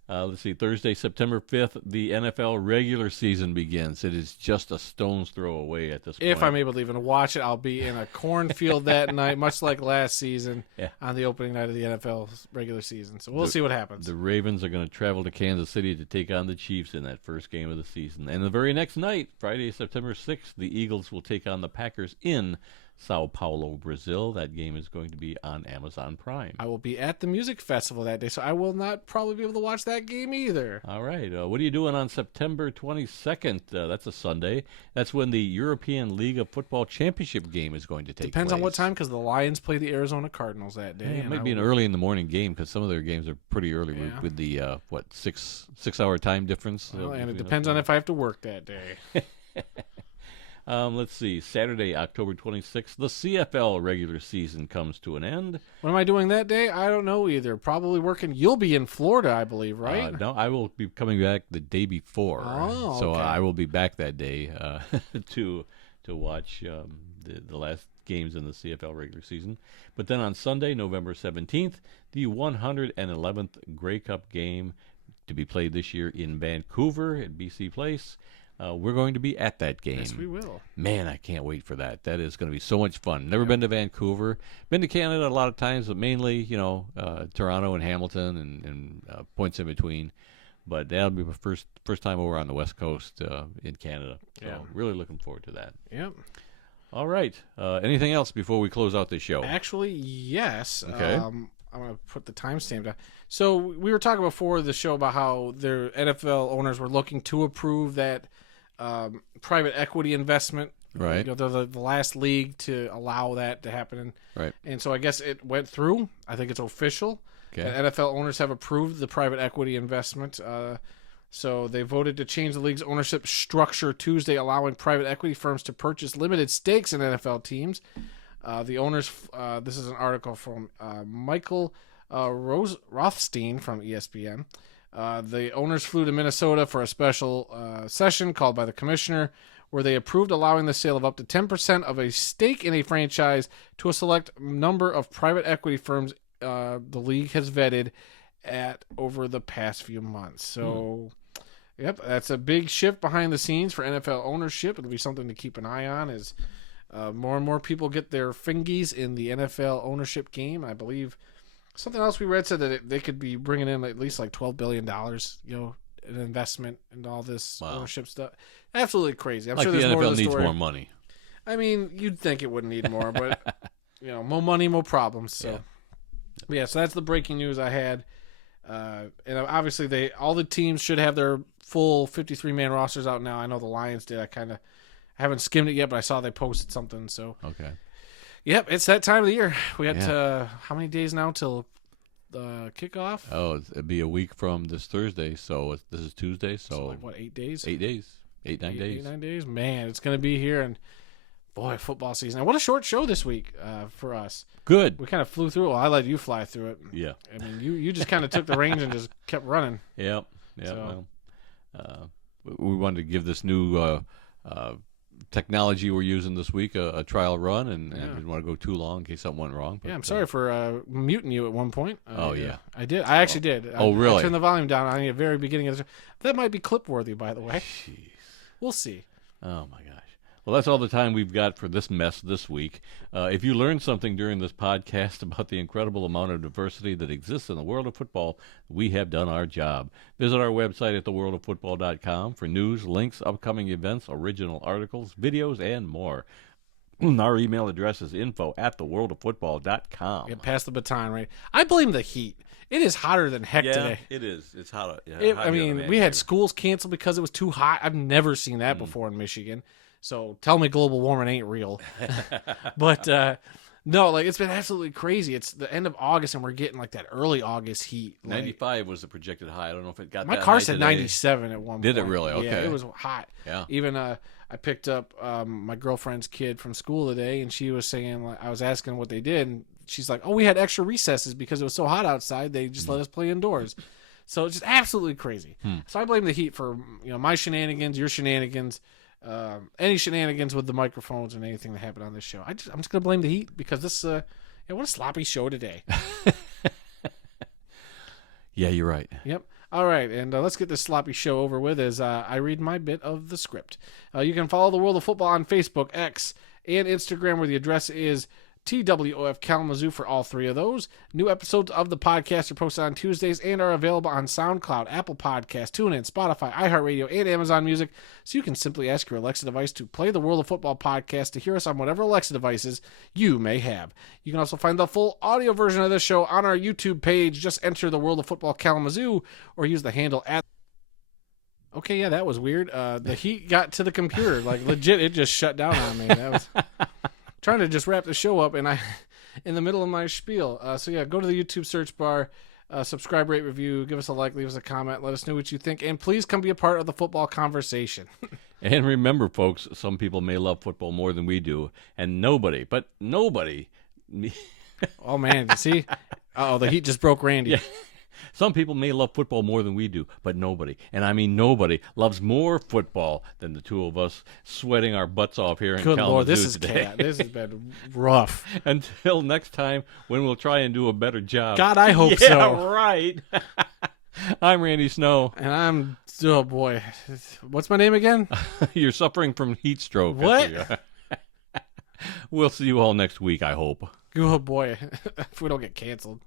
Let's see, Thursday, September 5th, the NFL regular season begins. It is just a stone's throw away at this point. If I'm able to even watch it, I'll be in a cornfield that night, much like last season on the opening night of the NFL regular season. So we'll see what happens. The Ravens are going to travel to Kansas City to take on the Chiefs in that first game of the season. And the very next night, Friday, September 6th, the Eagles will take on the Packers in Sao Paulo, Brazil. That game is going to be on Amazon Prime. I will be at the music festival that day, so I will not probably be able to watch that game either. All right. What are you doing on September 22nd? That's a Sunday. That's when the European League of Football Championship game is going to take place. Depends on what time, because the Lions play the Arizona Cardinals that day. It might be an early in the morning game, because some of their games are pretty early with the, 6-hour time difference. Well, and it depends on if I have to work that day. Let's see. Saturday, October 26th, the CFL regular season comes to an end. What am I doing that day? I don't know either. Probably working. You'll be in Florida, I believe, right? No, I will be coming back the day before. Oh, so okay. I will be back that day to watch the last games in the CFL regular season. But then on Sunday, November 17th, the 111th Grey Cup game to be played this year in Vancouver at BC Place. We're going to be at that game. Yes, we will. Man, I can't wait for that. That is going to be so much fun. Never been to Vancouver. Been to Canada a lot of times, but mainly, Toronto and Hamilton and points in between. But that'll be my first time over on the West Coast in Canada. So really looking forward to that. Yep. All right. Anything else before we close out this show? Actually, yes. Okay. I'm going to put the timestamp down. So we were talking before the show about how their NFL owners were looking to approve that private equity investment. Right. They're the last league to allow that to happen. Right. And so I guess it went through. I think it's official. Okay. And NFL owners have approved the private equity investment. So they voted to change the league's ownership structure Tuesday, allowing private equity firms to purchase limited stakes in NFL teams. The owners, this is an article from Michael Rothstein from ESPN. The owners flew to Minnesota for a special session called by the commissioner, where they approved allowing the sale of up to 10% of a stake in a franchise to a select number of private equity firms the league has vetted at over the past few months. So, yep, that's a big shift behind the scenes for NFL ownership. It'll be something to keep an eye on as more and more people get their fingies in the NFL ownership game. I believe something else we read said that they could be bringing in at least like $12 billion, an investment into all this ownership stuff. Absolutely crazy. I'm like sure the there's NFL more to the needs story. more money. I mean, you'd think it wouldn't need more, but more money, more problems. So, so that's the breaking news I had. And obviously, all the teams should have their full 53-man rosters out now. I know the Lions did. I haven't skimmed it yet, but I saw they posted something. So, okay. Yep, it's that time of the year. We got how many days now till kickoff? Oh, it'd be a week from this Thursday. So this is Tuesday. So like what, 8 days? 8 days. 8, 9 days. 8, 9 days. Man, it's going to be here. And boy, football season. And what a short show this week for us. Good. We kind of flew through it. Well, I let you fly through it. Yeah. I mean, you just kind of took the reins and just kept running. Yep. Yeah. So. Well, we wanted to give this new technology we're using this week a trial run, and didn't want to go too long in case something went wrong. But, I'm sorry for muting you at one point. I did. I actually did. Really? I turned the volume down on the very beginning of the show. That might be clip worthy, by the way. Jeez. We'll see. Oh my gosh. Well, that's all the time we've got for this mess this week. If you learned something during this podcast about the incredible amount of diversity that exists in the world of football, we have done our job. Visit our website at theworldoffootball.com for news, links, upcoming events, original articles, videos, and more. Our email address is info@theworldoffootball.com. Pass the baton, right? I blame the heat. It is hotter than heck today. It is. It's hot. I mean, we had schools canceled because it was too hot. I've never seen that before in Michigan. So tell me global warming ain't real. But no, like it's been absolutely crazy. It's the end of August and we're getting like that early August heat. 95 was the projected high. I don't know if it got my that car high said today. 97 at one point. Did it really? Okay. Yeah, it was hot. Yeah. Even I picked up my girlfriend's kid from school today, and she was saying, like, I was asking what they did, and she's like, "Oh, we had extra recesses because it was so hot outside. They just let us play indoors." So it's just absolutely crazy. So I blame the heat for my shenanigans, your shenanigans, any shenanigans with the microphones and anything that happened on this show. I'm just gonna blame the heat because this what a sloppy show today. Yeah, you're right. Yep. All right, and let's get this sloppy show over with as I read my bit of the script. You can follow The World of Football on Facebook, X, and Instagram, where the address is TWOF Kalamazoo for all three of those. New episodes of the podcast are posted on Tuesdays and are available on SoundCloud, Apple Podcasts, TuneIn, Spotify, iHeartRadio, and Amazon Music. So you can simply ask your Alexa device to play the World of Football podcast to hear us on whatever Alexa devices you may have. You can also find the full audio version of this show on our YouTube page. Just enter the World of Football Kalamazoo or use the handle at... Okay, yeah, that was weird. The heat got to the computer. Like, legit, it just shut down on me. That was... trying to just wrap the show up, and I in the middle of my spiel. So yeah, go to the YouTube search bar, subscribe, rate, review, give us a like, leave us a comment, let us know what you think, and please come be a part of the football conversation. And remember, folks, some people may love football more than we do, and nobody. Oh man, see? Uh-oh, the heat just broke Randy. Yeah. Some people may love football more than we do, but nobody, and I mean nobody, loves more football than the two of us sweating our butts off here in Good Kalamazoo Lord, this is today. this has been rough. Until next time, when we'll try and do a better job. God, I hope yeah, so. Right. I'm Randy Snow. And I'm, oh boy, what's my name again? You're suffering from heat stroke. What? We'll see you all next week, I hope. Oh boy, if we don't get canceled.